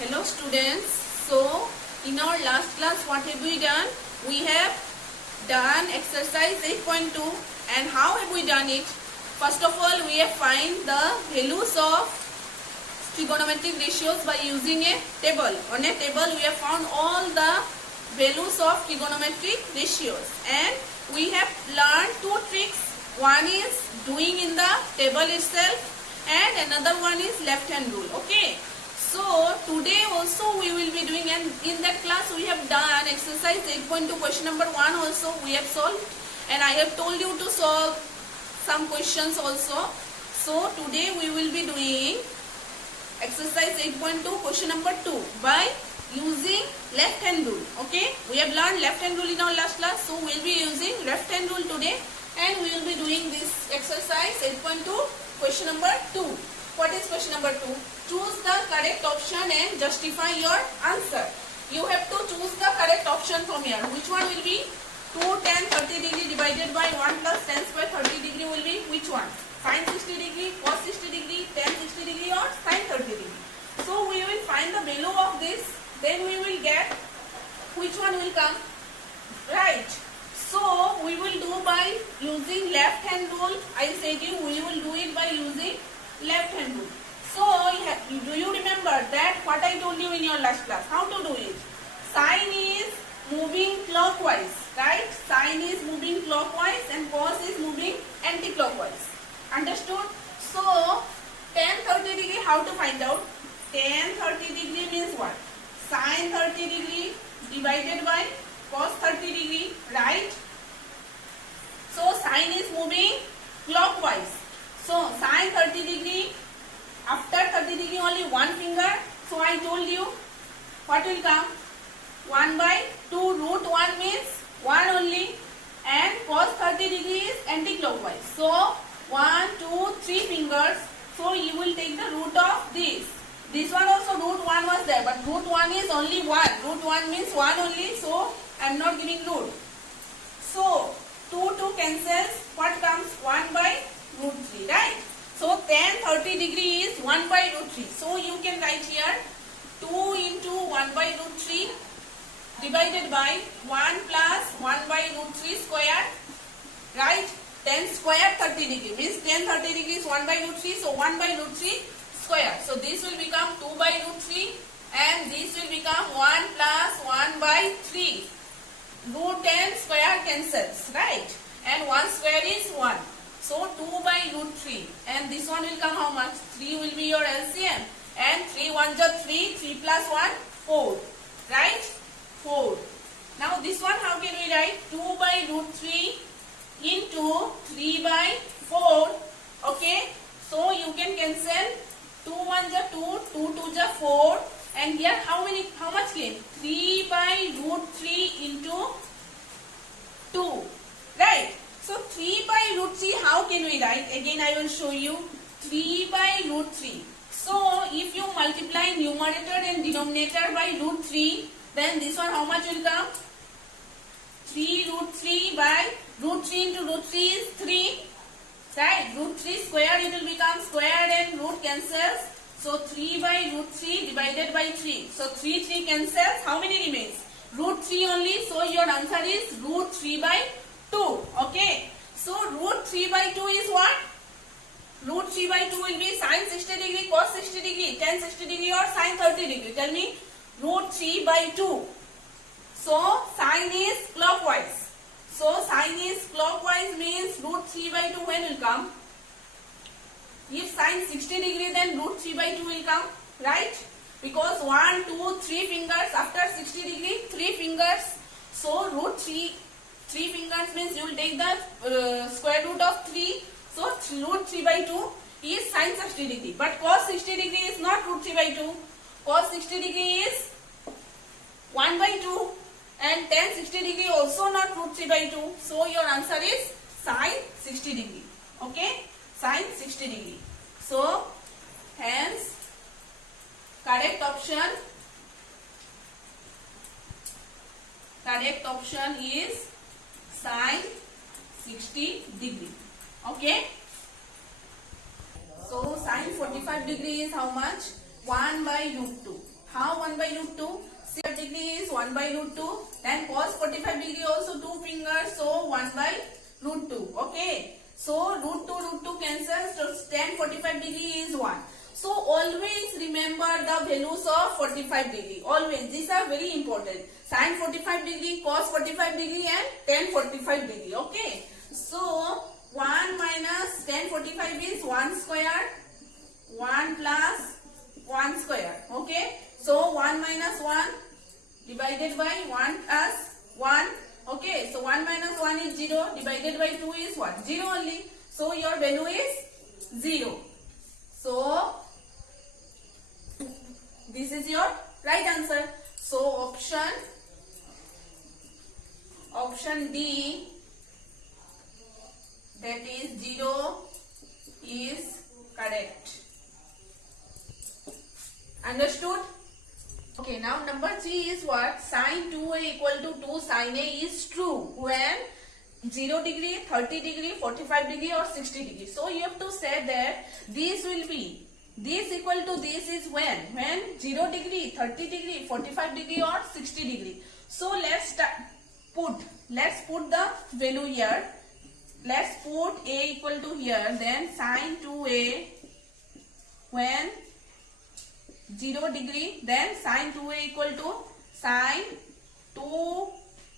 Hello students. So in our last class what have we done? We have done exercise 8.2 and how have we done it? First of all we have find the values of trigonometric ratios by using a table. On a table we have found all the values of trigonometric ratios and we have learned two tricks. One is doing in the table itself and another one is left hand rule. Okay. So today also we will be doing, and in that class we have done exercise 8.2 question number 1 also we have solved, and I have told you to solve some questions also. So today we will be doing exercise 8.2 question number 2 by using left hand rule. Okay, we have learned left hand rule in our last class, so we will be using left hand rule today and we will be doing this exercise 8.2 question number 2. What is question number 2? Choose the correct option and justify your answer. You have to choose the correct option from here. Which one will be? 2 tan 30 degree divided by 1 plus tan square 30 degree will be which one? Sin 60 degree, cos 60 degree, tan 60 degree or sin 30 degree. So we will find the value of this. Then we will get which one will come. Right. So we will do by using left hand rule. I said you we will do it by using left hand rule. So do you remember that what I told you in your last class? How to do it? Sine is moving clockwise, right? Sine is moving clockwise and cos is moving anti-clockwise. Understood? So tan 30 degree, how to find out? Tan 30 degree means what? Sine 30 degree divided by cos 30 degree, right? So sine is moving clockwise. So sine 30 degree, after 30 degree only one finger. So I told you what will come? 1 by 2 root 1 means 1 only, and cos 30 degree is anti-clockwise. So 1, 2, 3 fingers. So you will take the root of this. This one also root 1 was there, but root 1 is only 1. Root 1 means 1 only, so I am not giving root. So 2 cancels. What comes? 1 by root 3, right? So tan 30 degree is 1 by root 3. So you can write here 2 into 1 by root 3 divided by 1 plus 1 by root 3 square, right? Tan square 30 degree means tan 30 degree is 1 by root 3. So 1 by root 3 square. So this will become 2 by root 3 and this will become 1 plus 1 by 3. Root and square cancels, right? And 1 square is 1. So 2 by root 3 and this one will come how much? 3 will be your LCM and 3 1 are 3, 3 plus 1 4, right? 4. Now this one how can we write? 2 by root 3 into 3 by 4. Okay, so you can cancel 2 1 are 2, 2 2 are 4, and here how much came? 3 by root 3 into 2, right? So 3 by root 3 how can we write? Again I will show you. 3 by root 3. So if you multiply numerator and denominator by root 3, then this one how much will come? 3 root 3 by root 3 into root 3 is 3, right? Root 3 square it will become square and root cancels. So 3 by root 3 divided by 3. So 3 cancels. How many remains? Root 3 only. So your answer is root 3 by 2. Okay. So root 3 by 2 is what? Root 3 by 2 will be sin 60 degree, cos 60 degree, tan 60 degree or sin 30 degree. Tell me. Root 3 by 2. So sin is clockwise. So sin is clockwise means root 3 by 2 when will come? If sin 60 degree then root 3 by 2 will come, right? Because 1, 2, 3 fingers after 60 degree, 3 fingers. So root 3 fingers means you will take the square root of 3. So root 3 by 2 is sin 60 degree. But cos 60 degree is not root 3 by 2. Cos 60 degree is 1 by 2. And tan 60 degree also not root 3 by 2. So your answer is sin 60 degree. Okay? Sin 60 degree. So hence correct option is sin 60 degree. Okay. So sin 45 degree is how much? 1 by root 2. How 1 by root 2? 60 degree is 1 by root 2. Then cos 45 degree also 2 fingers. So 1 by root 2. Okay. So root 2 cancels. So tan 45 degree is 1. So always remember the values of 45 degree. Always. These are very important. Sin 45 degree, cos 45 degree and tan 45 degree. Okay. So 1 minus tan 45 is 1 square. 1 plus 1 square. Okay. So 1 minus 1 divided by 1 plus 1. Okay. So 1 minus 1 is 0. Divided by 2 is what? 0 only. So your value is 0. So this is your right answer. So option D, that is 0, is correct. Understood? Okay, now number 3 is what? Sin 2a equal to 2 sin a is true when 0 degree, 30 degree, 45 degree or 60 degree. So you have to say that this will be, this equal to this is when 0 degree, 30 degree, 45 degree or 60 degree. So let's put the value here. Let's put a equal to here, then sin 2a when 0 degree, then sin 2a equal to sin 2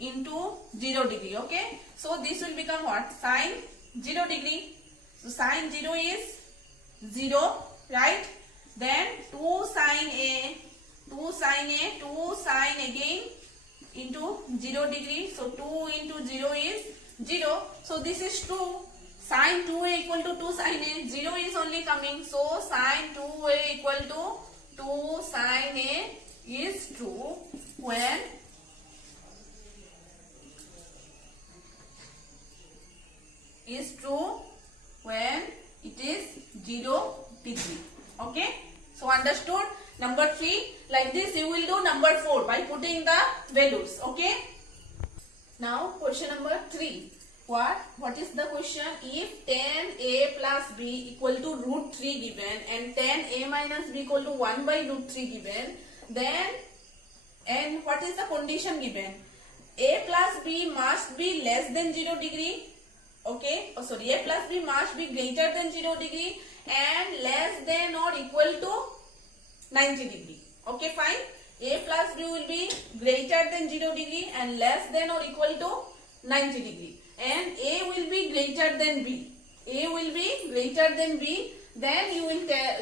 into 0 degree. Okay. So this will become what? Sin 0 degree. So sin 0 is 0, right? Then 2 sin a, 2 sin again into 0 degree. So 2 into 0 is 0. So this is true. Sin 2a equal to 2 sin a. 0 is only coming. So sin 2a equal to 2 sin a is true when it is 0 degree. Okay. So understood? Number 3. Like this you will do number 4 by putting the values. Okay. Now question number 3. What is the question? If tan a plus b equal to root 3 given and tan a minus b equal to 1 by root 3 given, then and what is the condition given? A plus b must be less than 0 degree. Okay. Oh sorry, a plus b must be greater than 0 degree and less than or equal to 90 degree. Okay, fine. A plus b will be greater than 0 degree and less than or equal to 90 degree. And a will be greater than b. A will be greater than b. Then you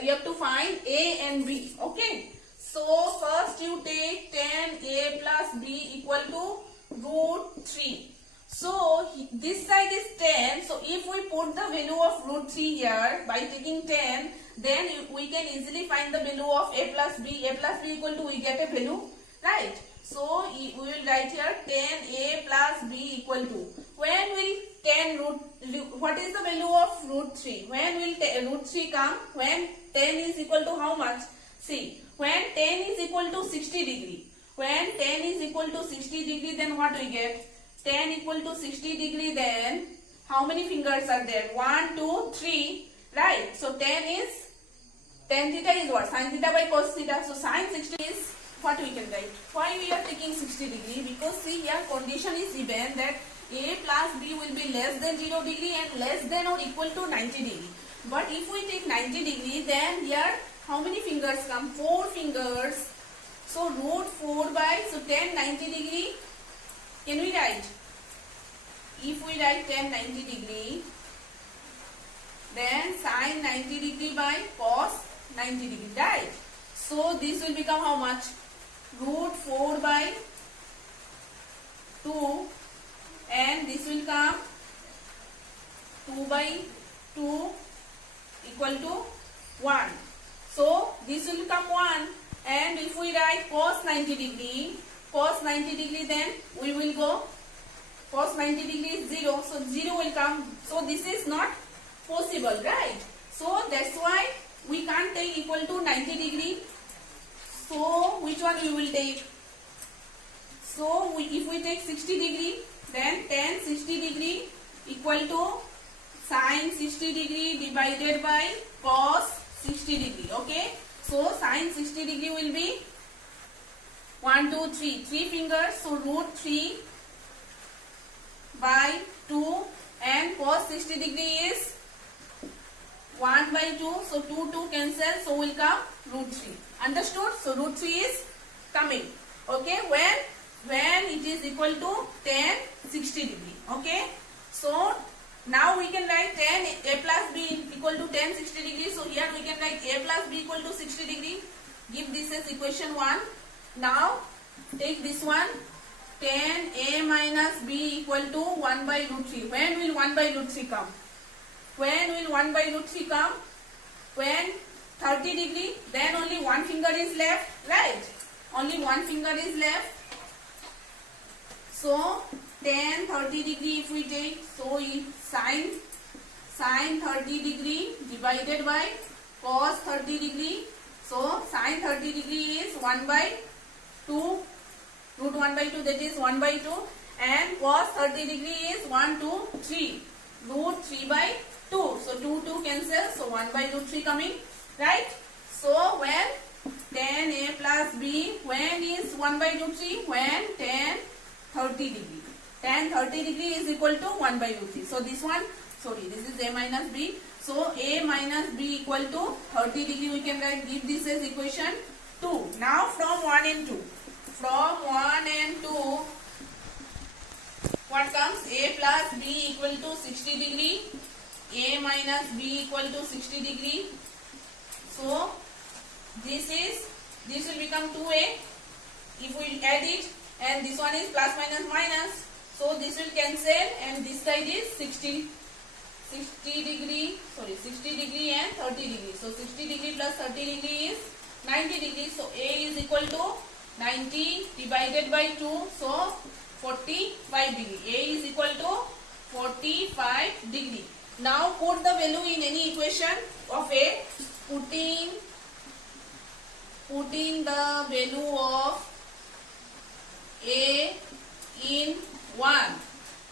have to find a and b. Okay. So first you take tan a plus b equal to root 3. So this side is 10. So if we put the value of root 3 here by taking 10, then we can easily find the value of a plus b. A plus b equal to, we get a value, right? So we will write here 10a plus b equal to, when will 10 root, what is the value of root 3? When will root 3 come? When 10 is equal to how much? See, when 10 is equal to 60 degree. When 10 is equal to 60 degree, then what we get? 10 equal to 60 degree, then how many fingers are there? 1, 2, 3, right? So tan theta is what? Sin theta by cos theta. So sin 60 is what we can write. Why we are taking 60 degree? Because see here condition is given that a plus b will be less than 0 degree and less than or equal to 90 degree. But if we take 90 degree, then here how many fingers come? 4 fingers. So root 4 by, so tan 90 degree. Can we write? If we write tan 90 degree, then sin 90 degree by cos 90 degree, right? So this will become how much? Root 4 by 2, and this will come 2 by 2 equal to 1. So this will become 1, and if we write cos 90 degree, then we will go cos 90 degree is 0, so 0 will come. So this is not possible, right? So that's why we can't take equal to 90 degree. So which one we will take? So if we take 60 degree, then tan 60 degree equal to sin 60 degree divided by cos 60 degree. Okay. So sin 60 degree will be 1, 2, 3. 3 fingers. So root 3 by 2 and cos 60 degree is 1 by 2. So 2 cancel. So will come root 3. Understood? So root 3 is coming. Okay. When it is equal to tan 60 degree. Okay. So now we can write tan a plus b equal to tan 60 degree. So here we can write a plus b equal to 60 degree. Give this as equation 1. Now take this one. Tan a minus b equal to 1 by root 3. When will 1 by root 3 come? When will 1 by root 3 come? When 30 degree, then only one finger is left, right? Only one finger is left. So tan 30 degree if we take, so sin 30 degree divided by cos 30 degree. So sin 30 degree is 1 by 2, root 1 by 2, that is 1 by 2, and cos 30 degree is 1, 2, 3, root 3 by 2. So 2 cancel, so 1 by root 3 coming, right? So when tan a plus b, when is 1 by root 3? When tan 30 degree. Tan 30 degree is equal to 1 by root 3. So this one, sorry, this is a minus b. So a minus b equal to 30 degree we can write, give this as equation 2. Now from 1 and 2. From 1 and 2, what comes? A plus b equal to 60 degree. A minus b equal to 60 degree. So this will become 2a if we add it, and this one is plus minus minus. So this will cancel, and this side is 60 degree and 30 degree. So 60 degree plus 30 degree is 90 degree. So a is equal to 90 divided by 2. So 45 degree. A is equal to 45 degree. Now put the value in any equation of a. Putting the value of a in 1.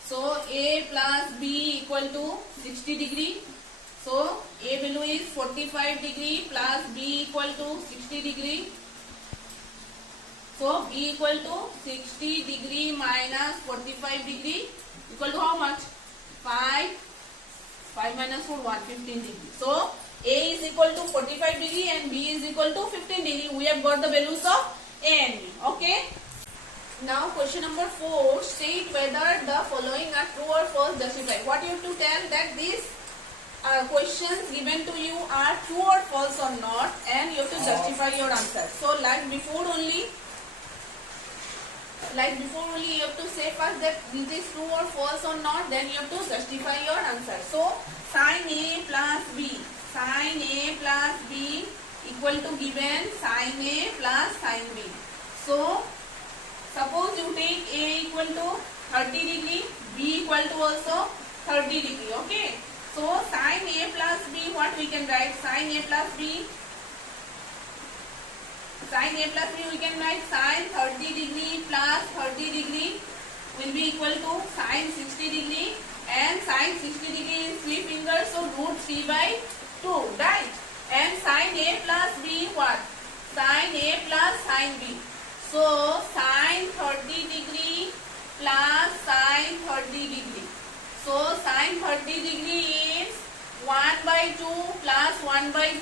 So a plus b equal to 60 degree. So a value is 45 degree plus b equal to 60 degree. So b equal to 60 degree minus 45 degree equal to how much? 5 minus 4, 1, 15 degree. So a is equal to 45 degree and b is equal to 15 degree. We have got the values of a and b. Okay. Now question number 4, state whether the following are true or false, justify. What you have to tell that these questions given to you are true or false or not, and you have to justify your answer. So like before only you have to say first that it is true or false or not, then you have to justify your answer. So sin a plus b equal to given sin a plus sin b. So suppose you take a equal to 30 degree, b equal to also 30 degree. Okay. So sin a plus b, what we can write? Sin a plus b we can write sin 30 degree plus 30 degree will be equal to sin 60 degree, and sin 60 degree is 3 fingers, so root 3 by 2, right? And sin a plus b, what? Sin a plus sin b. So sin 30 degree plus sin 30 degree. So sin 30 degree is 1 by 2 plus 1 by 2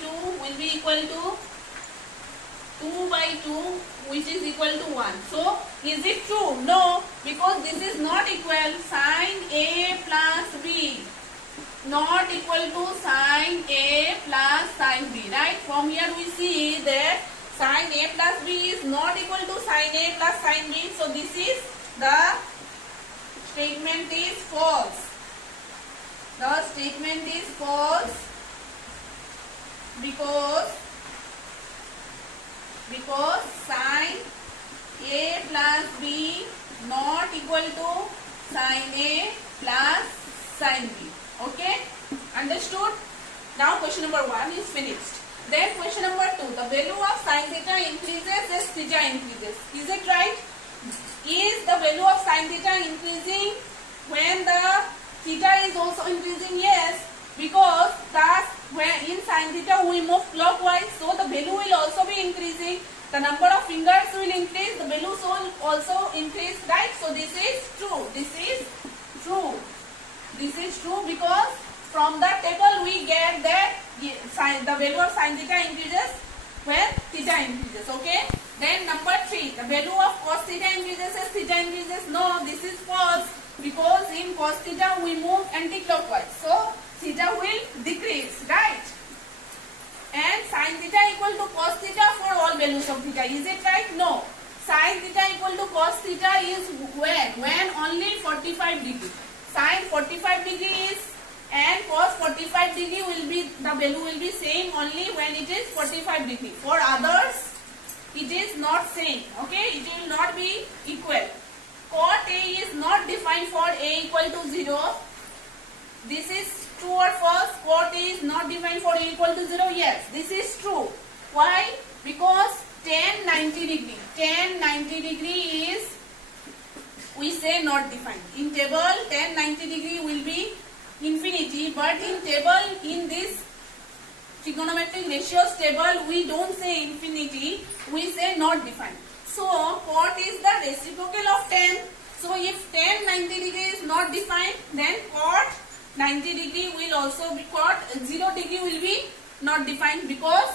will be equal to 2 by 2, which is equal to 1. So is it true? No, because this is not equal. Sin a plus b not equal to sin a plus sin b, right? From here we see that sin a plus b is not equal to sin a plus sin b. So this is the statement is false. The statement is false because sin a plus b not equal to sin a plus sin b. Okay, understood? Now question number 1 is finished. Then question number 2, the value of sin theta increases as theta increases. Is it right? Is the value of sin theta increasing when the theta is also increasing? Yes, because when in sin theta we move clockwise, so the value will also be increasing. the number of fingers will increase, the value will also increase, right? So this is true. This is true. This is true because from the table we get that the value of sin theta increases when theta increases. Okay. Then number 3, the value of cos theta increases as theta increases. No, this is false because in cos theta we move anti-clockwise. So theta will decrease, right? And sin theta equal to cos theta for all values of theta. Is it right? No. Sin theta equal to cos theta is when only 45 degree. Sin 45 degree is and cos 45 degree will be, the value will be same only when it is 45 degree. For others it is not same. Okay, it will not be equal. Cot A is not defined for A equal to 0. This is true or false? Cot A is not defined for A equal to 0. Yes, this is true. Why? Because tan 90 degree. Tan 90 degree is, we say, not defined. In table tan 90 degree will be infinity, but in table, in this trigonometric ratios table, we don't say infinity, we say not defined. So cot is the reciprocal of tan. So if tan 90 degree is not defined, then cot 90 degree will also be, cot 0 degree will be not defined because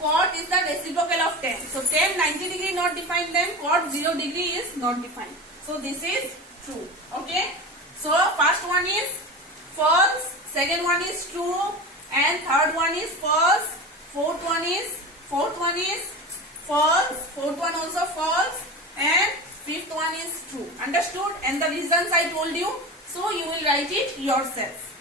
cot is the reciprocal of tan. So tan 90 degree not defined, then cot 0 degree is not defined. So this is true. Okay. So first one is false, second one is true, and third one is false, fourth one is false, fourth one also false, and fifth one is true. Understood? And the reasons I told you, so you will write it yourself.